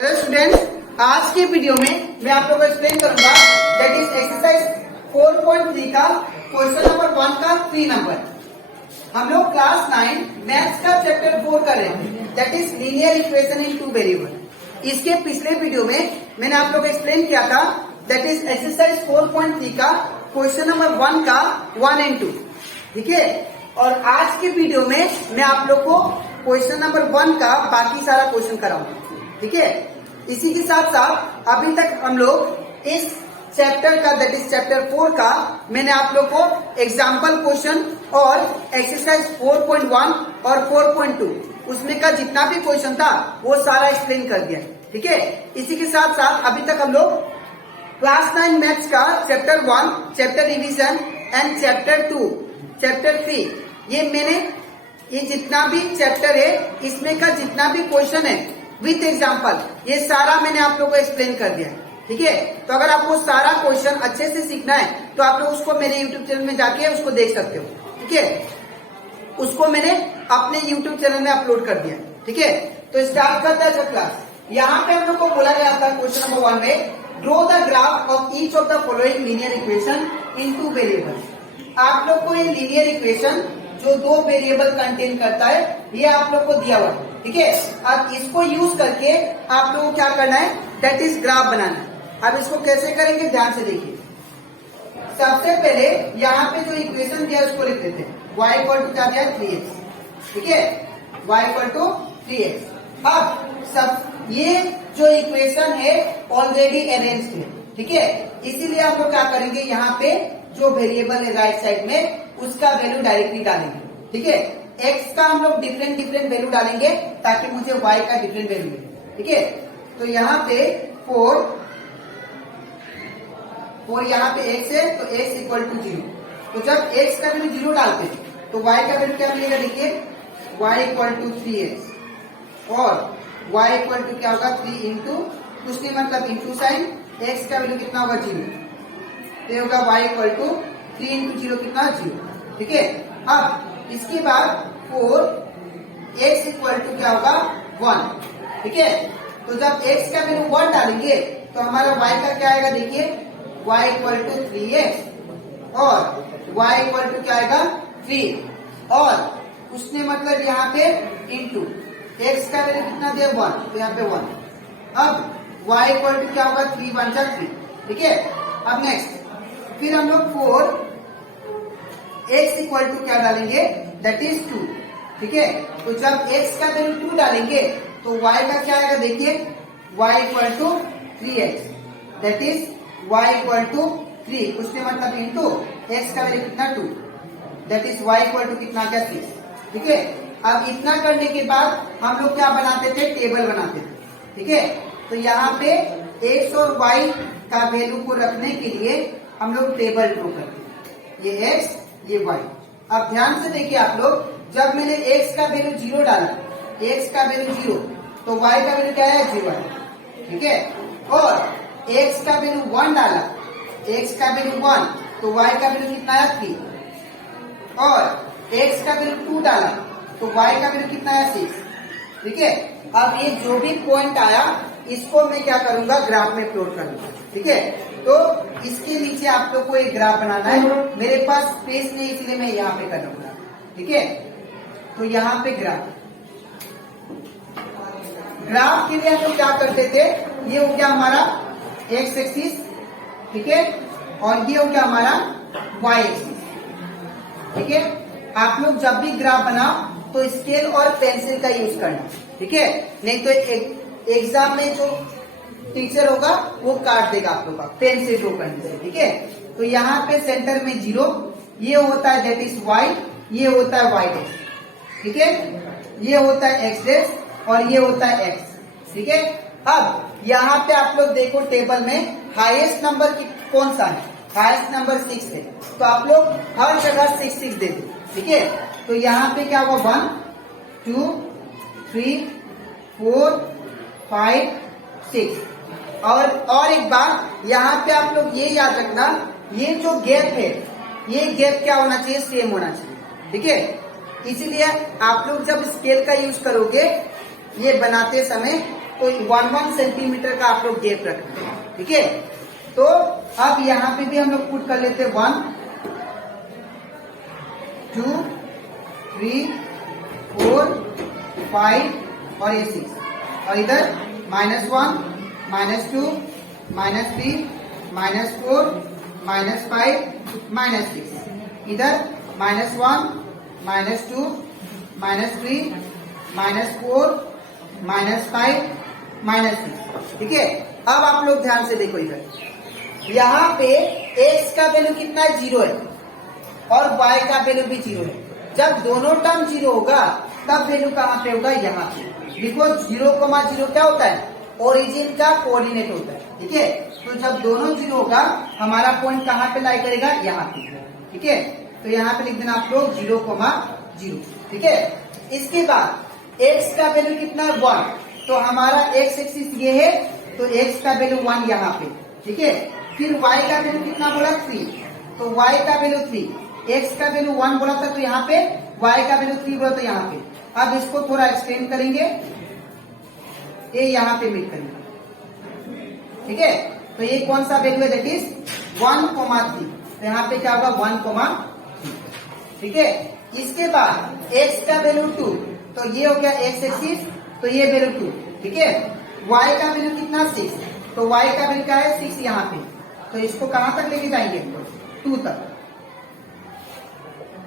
Hello students, आज के video में मैं आप लोगों को एक्सप्लेन करूंगा दैट इज एक्सरसाइज 4.3 का क्वेश्चन नंबर 1 का 3 नंबर। हम लोग क्लास 9 मैथ्स का चैप्टर 4 कर रहे हैं that is linear equation in two variable. इसके पिछले वीडियो में मैंने आप लोगों को एक्सप्लेन किया था दैट इज एक्सरसाइज 4.3 का क्वेश्चन नंबर 1 का 1 एंड 2, ठीक है। और आज के वीडियो में मैं आप लोग को क्वेश्चन नंबर 1 का बाकी सारा क्वेश्चन कराऊंगा, ठीक है। इसी के साथ साथ अभी तक हम लोग इस चैप्टर का दैट इज चैप्टर 4 का मैंने आप लोग को एग्जाम्पल क्वेश्चन और एक्सरसाइज 4.1 और 4.2 उसमें का जितना भी क्वेश्चन था वो सारा एक्सप्लेन कर दिया, ठीक है। इसी के साथ साथ अभी तक हम लोग क्लास 9 मैथ्स का chapter 1 chapter revision and chapter 2 chapter 3 ये जितना भी चैप्टर है इसमें का जितना भी क्वेश्चन है विथ एग्जाम्पल ये सारा मैंने आप लोगों को एक्सप्लेन कर दिया है, ठीक है। तो अगर आपको सारा क्वेश्चन अच्छे से सीखना है तो आप लोग उसको मेरे यूट्यूब चैनल में जाके उसको देख सकते हो, ठीक है। उसको मैंने अपने यूट्यूब चैनल में अपलोड कर दिया, ठीक है। तो स्टार्ट करता है क्लास। यहाँ पे हम लोग को बोला गया था क्वेश्चन नंबर 1 में draw the graph of each of the following linear equation in two variable. आप लोग को ये लीनियर इक्वेशन जो 2 वेरिएबल कंटेन करता है ये आप लोग को दिया हुआ है, ठीक है। अब इसको यूज करके आप लोगों को क्या करना है दैट इज ग्राफ बनाना है। अब इसको कैसे करेंगे ध्यान से देखिए। सबसे पहले यहाँ पे जो इक्वेशन दिया है उसको लिख देते हैं। y इक्वल टू क्या दिया है 3x, ठीक है। y equal to 3x। अब सब ये जो इक्वेशन है ऑलरेडी अरेंज्ड है, ठीक है। इसीलिए हम लोग क्या करेंगे यहाँ पे जो वेरिएबल है राइट साइड में उसका वैल्यू डायरेक्टली डालेंगे, ठीक है। x का हम लोग डिफरेंट वैल्यू डालेंगे ताकि मुझे y का डिफरेंट वैल्यू मिले, ठीक है। तो यहाँ पे 4 यहाँ पे x है तो x इक्वल टू 0। तो जब x का वैल्यू 0 डालते हैं तो y का वैल्यू क्या मिलेगा, देखिए y इक्वल टू 3x और y इक्वल टू क्या होगा 3 इंटू कुछ नहीं मतलब इंटू साइन x का वैल्यू कितना होगा 0, तो होगा y इक्वल टू 3 इंटू 0 कितना 0, ठीक है। अब इसके बाद 4 x इक्वल टू क्या होगा 1, ठीक है। तो जब x का वैल्यू 1 डालेंगे तो हमारा y का क्या आएगा, देखिए y इक्वल टू 3x और y इक्वल टू क्या आएगा 3 और उसने मतलब यहाँ पे इंटू x का वैल्यू कितना दिया 1 तो यहाँ पे 1। अब y इक्वल टू क्या होगा 3 1 जा 3, ठीक है। अब नेक्स्ट फिर हम लोग 4 x इक्वल टू क्या डालेंगे दैट इज 2, ठीक है। तो जब x का वैल्यू 2 डालेंगे तो y का क्या आएगा, देखिए y equal to 3x that is y equal to 3 उसने मतलब इंटू x का वैल्यू कितना 2 that is y equal to कितना क्या 6, ठीक है। अब इतना करने के बाद हम लोग क्या बनाते थे, टेबल बनाते थे, ठीक है। तो यहाँ पे x और y का वैल्यू को रखने के लिए हम लोग टेबल ड्रॉ करते हैं, ये x ये y। अब ध्यान से देखिए आप लोग, जब मैंने x का वैल्यू 0 डाला, x का वैल्यू 0 तो y का वैल्यू क्या है 0 है, ठीक है। और x का वैल्यू 1 डाला, x का वैल्यू 1 तो y का वैल्यू कितना है 3 और x का वैल्यू 2 डाला तो y का वैल्यू कितना है 6, ठीक है। अब ये जो भी पॉइंट आया इसको मैं क्या करूंगा ग्राफ में प्लॉट करूंगा, ठीक है। तो इसके नीचे आप लोग को एक ग्राफ बनाना है, मेरे पास स्पेस नहीं इसलिए मैं यहाँ पे कर लूंगा, ठीक है। तो यहाँ पे ग्राफ के लिए हम लोग क्या करते थे, ये हो गया हमारा एक्स एक्सिस, ठीक है, और ये हो गया हमारा वाई एक्सिस, ठीक है। आप लोग जब भी ग्राफ बनाओ तो स्केल और पेंसिल का यूज करना, ठीक है। नहीं तो एग्जाम में जो टीचर होगा वो काट देगा आप लोग का पेन से ड्रॉ करने से, ठीक है। तो यहाँ पे सेंटर में 0 ये होता है दैट इज y, ये होता है y डैश, ठीक है। ये होता है x डैश और ये होता है x, ठीक है। अब यहाँ पे आप लोग देखो टेबल में हाईएस्ट नंबर कौन सा है, हाईएस्ट नंबर 6 है, तो आप लोग हर जगह 6 6 दे दो, ठीक है। तो यहाँ पे क्या हुआ 1 2 3 4 5 6 और एक बात यहाँ पे आप लोग ये याद रखना, ये जो गैप है ये गैप क्या होना चाहिए, सेम होना चाहिए, ठीक है। इसीलिए आप लोग जब स्केल का यूज करोगे ये बनाते समय तो 1 सेंटीमीटर का आप लोग गैप रखना है। ठीक है, तो अब यहाँ पे भी हम लोग पुट कर लेते हैं 1 2 3 4 5 और ये 6 और इधर -1 -2 -3 -4 -5 -6 इधर -1 -2 -3 -4 -5 -6। ठीक है, अब आप लोग ध्यान से देखो, इधर यहाँ पे x का वैल्यू कितना है, 0 है और y का वैल्यू भी 0 है। जब दोनों टर्म 0 होगा तब वैल्यू कहाँ पे होगा, यहाँ पे। बिकॉज 0,0 क्या होता है, ओरिजिन का कोऑर्डिनेट होता है। ठीक है, तो जब दोनों 0 होगा हमारा पॉइंट कहाँ पे लाई करेगा, यहाँ पे। ठीक है, तो यहाँ पे लिख देना आप लोग 0,0। ठीक है, इसके बाद x का वैल्यू कितना है, 1, तो हमारा x एक्सिस ये है, तो x का वैल्यू 1 यहाँ पे। ठीक है, फिर y का वैल्यू कितना बोला, 3, तो y का वैल्यू 3, x का वैल्यू 1 बोला था तो यहाँ पे, y का वैल्यू 3 बोला तो यहाँ पे। अब इसको थोड़ा एक्सटेंड करेंगे, ये यहाँ पे मीट करेंगे। ठीक है, तो ये कौन सा वैल्यू है, दैट इज 1,3, तो यहाँ पे क्या होगा, 1,3। ठीक है, इसके बाद x का वैल्यू 2, तो ये हो गया x एक्सिस, तो ये वैल्यू 2। ठीक है, y का वैल्यू कितना, 6, तो y का वैल्यू क्या है, 6 यहाँ पे। तो इसको कहां तक लेके जाएंगे, 2 तक,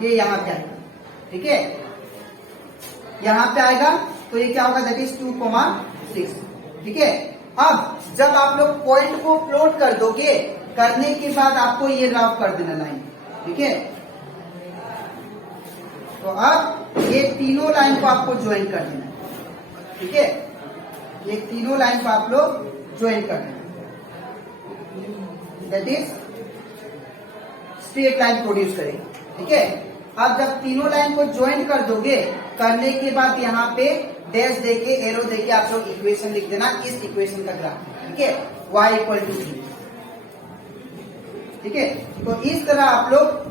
ये यहाँ पे आएगा। ठीक है, यहाँ पे आएगा तो ये क्या होगा, दैट इज 2,6। ठीक है, अब जब आप लोग पॉइंट को प्लॉट कर दोगे, करने के बाद आपको ये ड्राफ कर देना लाइन। ठीक है, तो अब ये तीनों लाइन को आपको ज्वाइन कर देना है। ठीक है, ये तीनों लाइन को आप लोग ज्वाइन कर देना, that is straight line produce करेगा। ठीक है, अब जब तीनों लाइन को ज्वाइन कर दोगे, करने के बाद यहाँ पे डैश देके, एरो देके आप लोग इक्वेशन लिख देना, इस इक्वेशन का ग्राफ। ठीक है, y = 3। ठीक है, तो इस तरह आप लोग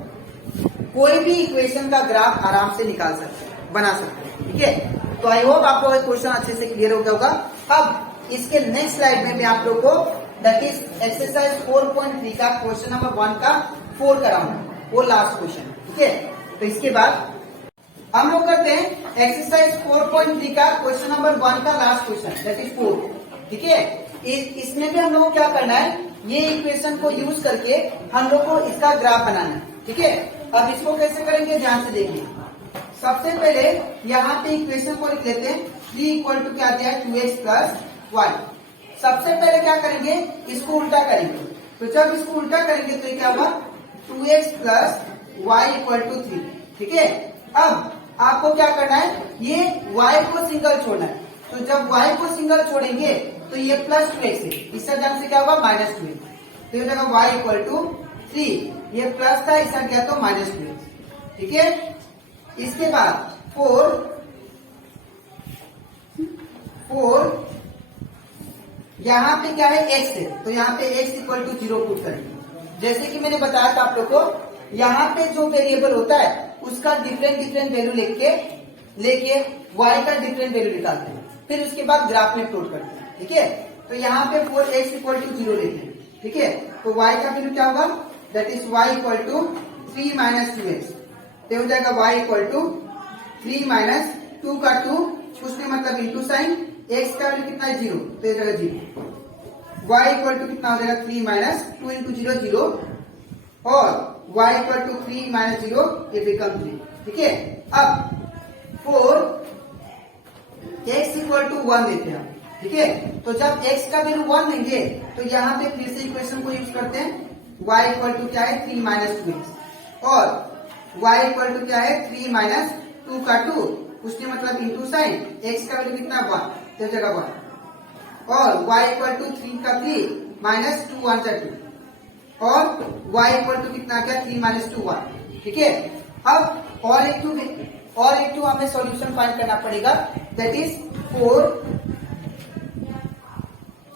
कोई भी इक्वेशन का ग्राफ आराम से निकाल सकते हैं, बना सकते हैं। ठीक है, तो आई होप आप लोग क्वेश्चन अच्छे से क्लियर हो गया होगा। अब इसके नेक्स्ट स्लाइड में मैं आप लोग को दैट इज एक्सरसाइज 4.3 का क्वेश्चन नंबर 1 का 4 कराऊंगा, वो लास्ट क्वेश्चन। ठीक है, तो इसके बाद हम लोग करते हैं एक्सरसाइज 4.3 का क्वेश्चन नंबर 1 का लास्ट क्वेश्चन, दैट इज 4। ठीक है, इसमें भी हम लोग को क्या करना है, ये इक्वेशन को यूज करके हम लोग को इसका ग्राफ बनाना है। ठीक है, अब इसको कैसे करेंगे, ध्यान से देखिए। सबसे पहले यहाँ पे इक्वेशन को लिख लेते हैं, 3 = क्या दिया है, 2x + y। सबसे पहले क्या करेंगे, इसको उल्टा करेंगे। तो जब इसको उल्टा करेंगे तो ये क्या होगा, 2x + y = 3। ठीक है, अब आपको क्या करना है, ये y को सिंगल छोड़ना है। तो जब y को सिंगल छोड़ेंगे तो ये +2x है, इस जगह से क्या होगा, -2x। तो ये जगह y = 3, ये प्लस था, इस गया तो -2x। ठीक है, इसके बाद 4 यहाँ पे क्या है, x है, तो यहाँ पे x = 0 पुट करेंगे। जैसे कि मैंने बताया था आप लोग को, यहाँ पे जो वेरिएबल होता है उसका डिफरेंट वैल्यू लेके y का डिफरेंट वैल्यू निकालते हैं, फिर उसके बाद ग्राफ में प्लॉट करते हैं। ठीक है, तो यहाँ पे 4x = 0 लेते हैं। ठीक है, तो y का वैल्यू क्या होगा, दैट इज y = 3 - 2x। तो हो जाएगा y = 3 - 2 का 2, उसमें मतलब इंटू साइन, x का वैल्यू कितना है, 0, तो ये जगह 0। y = कितना हो जाएगा, 3 - 2 × 0 0, और y = 3 - 0, ये बिकम 3। ठीक है, अब 4x = 1 देते हैं। ठीक है, तो जब x का वैल्यू 1 लेंगे तो यहाँ पे फिर से इक्वेशन को यूज करते हैं, y = क्या है, 3 - 2x, और y = क्या है, 3 - 2 का 2, उसने मतलब इंटू साइन, x का वैल्यू कितना, 1, तो जगह 1, और y = 3 का 3 - 2 1 2, और y = कितना क्या, 3 - 2 1। ठीक है, अब और एक टू हमें सॉल्यूशन फाइंड करना पड़ेगा, दैट इज 4x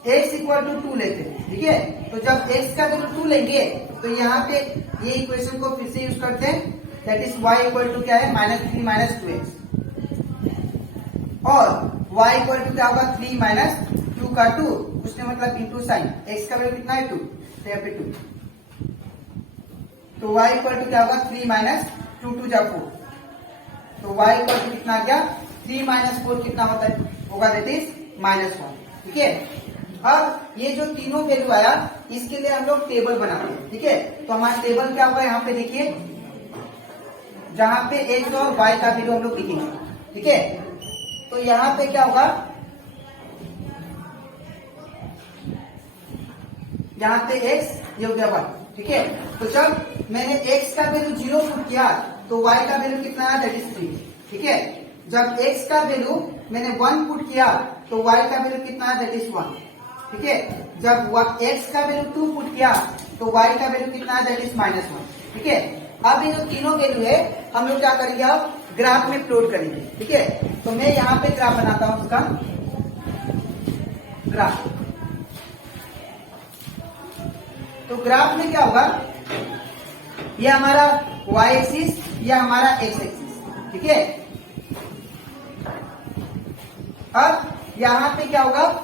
= 2 लेते हैं। ठीक है, तो जब x का वैल्यू 2 लेंगे तो यहाँ पे ये इक्वेशन को फिर से यूज करते हैं, दैट इज y = क्या है, -3 - 2x, और y = क्या होगा, 3 - का 2, उसने मतलब इंटू साइन, x का वैल्यू कितना है 2, तो यहाँ पे 2, तो y इक्वल टू क्या होगा 3 माइनस 2 2 जा 4, तो y इक्वल टू कितना आ गया 3 माइनस 4 कितना होता है होगा दैट इज -1। ठीक है, अब ये जो तीनों वैल्यू आया इसके लिए हम लोग टेबल बनाते हैं। ठीक है, तो हमारा टेबल क्या होगा यहाँ पे देखिए, जहां पे x और y का वैल्यू हम लोग लिखेंगे। ठीक है, तो यहाँ पे क्या होगा, यहाँ पे x ये हो गया 1। ठीक है, तो जब मैंने x का वैल्यू 0 पुट किया तो y का वैल्यू कितना है दैट इज 3। ठीक है, जब x का वैल्यू मैंने 1 पुट किया तो y का वैल्यू कितना है दैट इज 1। ठीक है, जब x का वैल्यू 2 पुट किया तो y का वैल्यू कितना है दैट इज -1। ठीक है, अब ये जो तीनों वैल्यू है हम लोग क्या करेंगे, अब ग्राफ में प्लॉट करेंगे। ठीक है, तो मैं यहाँ पे ग्राफ बनाता हूं उसका ग्राफ। तो ग्राफ में क्या होगा, ये हमारा y एक्सिस, ये हमारा x एक्सिस। ठीक है, अब यहाँ पे क्या होगा,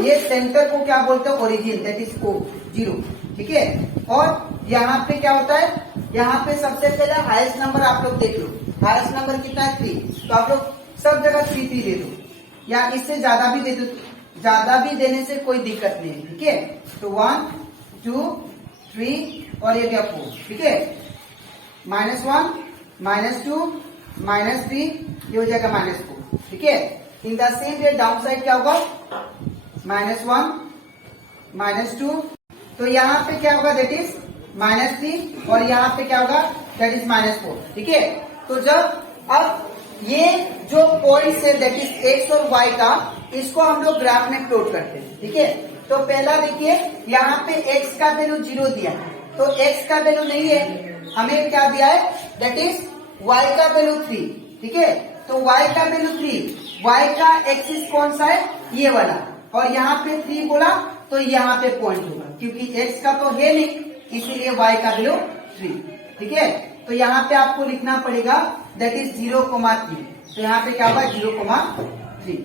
ये सेंटर को क्या बोलते हैं ओरिजिन, दैट इज O 0। ठीक है, और यहाँ पे क्या होता है, यहाँ पे सबसे पहले हाईएस्ट नंबर आप लोग देख लो, हाईएस्ट नंबर कितना है 3, तो आप लोग सब जगह 3 3 दे दो, या इससे ज्यादा भी दे दो, ज्यादा भी देने से कोई दिक्कत नहीं है। ठीक है, तो 1 2 3 और ये गया 4। ठीक है, -1 -2 -3 ये हो जाएगा -4। ठीक है, in the same way down side क्या होगा, -1 -2, तो यहाँ पे क्या होगा दैट इज -3 और यहाँ पे क्या होगा दैट इज -4। ठीक है, तो जब अब ये जो पॉइंट है दैट इज x और y का, इसको हम लोग ग्राफ में प्लॉट करते हैं। ठीक है, तो पहला देखिए यहाँ पे x का वैल्यू 0 दिया, तो x का वैल्यू नहीं है, हमें क्या दिया है दैट इज y का वैल्यू 3। ठीक है, तो y का वैल्यू 3, y का एक्सिस कौन सा है ये वाला, और यहाँ पे 3 बोला तो यहाँ पे पॉइंट होगा, क्योंकि x का तो है नहीं इसीलिए y का वैल्यू 3। ठीक है, तो यहाँ पे आपको लिखना पड़ेगा दैट इज 0,3, तो यहाँ पे क्या होगा 0,3।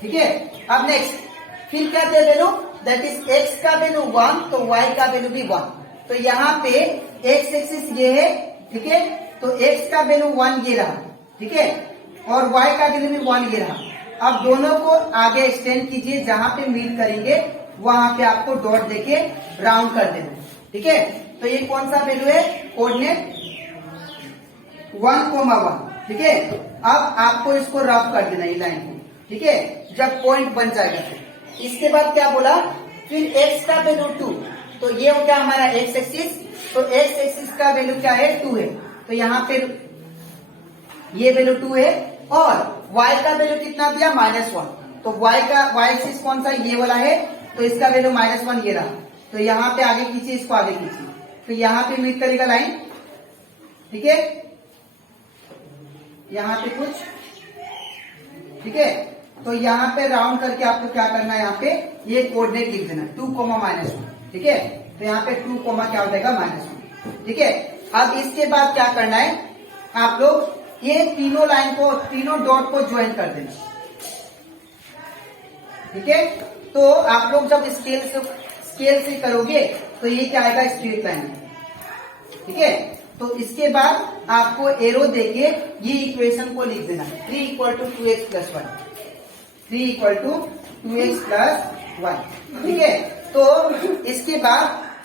ठीक है, अब नेक्स्ट फिर क्या दे वैल्यू दैट इज x का वैल्यू 1 तो y का वैल्यू भी 1, तो यहाँ पे x एक्सिस ये है। ठीक है, तो x का वैल्यू 1 ये रहा। ठीक है, और y का वैल्यू भी 1 ये रहा। अब दोनों को आगे एक्सटेंड कीजिए, जहां पे मीट करेंगे वहां पे आपको डॉट देके राउंड कर देना। ठीक है, तो ये कौन सा वैल्यू है, कोऑर्डिनेट 1,1। ठीक है, अब आपको इसको रफ कर देना ये लाइन को। ठीक है, जब पॉइंट बन जाएगा तो इसके बाद क्या बोला, फिर x का वैल्यू 2, तो ये हो गया हमारा x एक्सिस, तो x एक्सिस का वैल्यू क्या है 2 है, तो यहाँ पे ये वैल्यू 2 है, और y का वैल्यू कितना दिया -1, तो y एक्सिस कौन सा ये वाला है, तो इसका वैल्यू -1 ये रहा, तो यहाँ पे आगे खींचिए, इसको आगे खींचिए, तो यहाँ पे मीट करेगा लाइन। ठीक है, यहाँ पे कुछ, ठीक है, तो यहाँ पे राउंड करके आपको क्या करना है, यहाँ पे ये कोऑर्डिनेट लिख देना 2, -1। ठीक है, तो यहाँ पे 2, क्या हो जाएगा -1। ठीक है, अब इसके बाद क्या करना है, आप लोग ये तीनों लाइन को, तीनों डॉट को ज्वाइन कर देना। ठीक है, तो आप लोग जब स्केल से करोगे तो ये क्या आएगा, स्ट्रेट लाइन। ठीक है, तो इसके बाद आपको एरो देके ये इक्वेशन को लिख देना, 3 = 2x + 1, 3 = 2x + 1। ठीक है, तो इसके बाद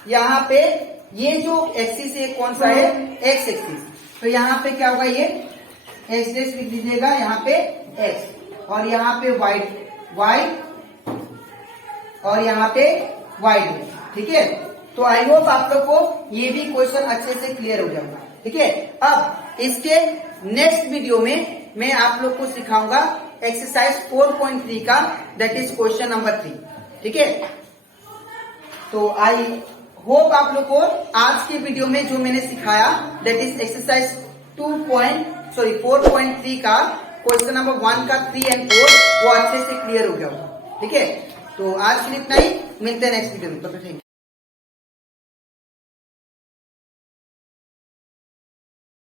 यहाँ पे ये जो एक्सिस है कौन सा है, x एक्सिस, तो यहाँ पे क्या होगा, ये x लिख दीजिएगा, यहाँ पे x, और यहाँ पे y और यहाँ पे y। ठीक है, तो आई होप आप लोग को ये भी क्वेश्चन अच्छे से क्लियर हो जाएगा। ठीक है, अब इसके नेक्स्ट वीडियो में मैं आप लोग को सिखाऊंगा एक्सरसाइज 4.3 का, दैट इज क्वेश्चन नंबर 3। ठीक है, तो आई होप आप लोग को आज के वीडियो में जो मैंने सिखाया दैट इज एक्सरसाइज 4.3 का क्वेश्चन नंबर 1 का 3 और 4 वो अच्छे से क्लियर हो गया होगा। ठीक है, तो आज के लिए इतना ही, मिलते हैं नेक्स्ट वीडियो में।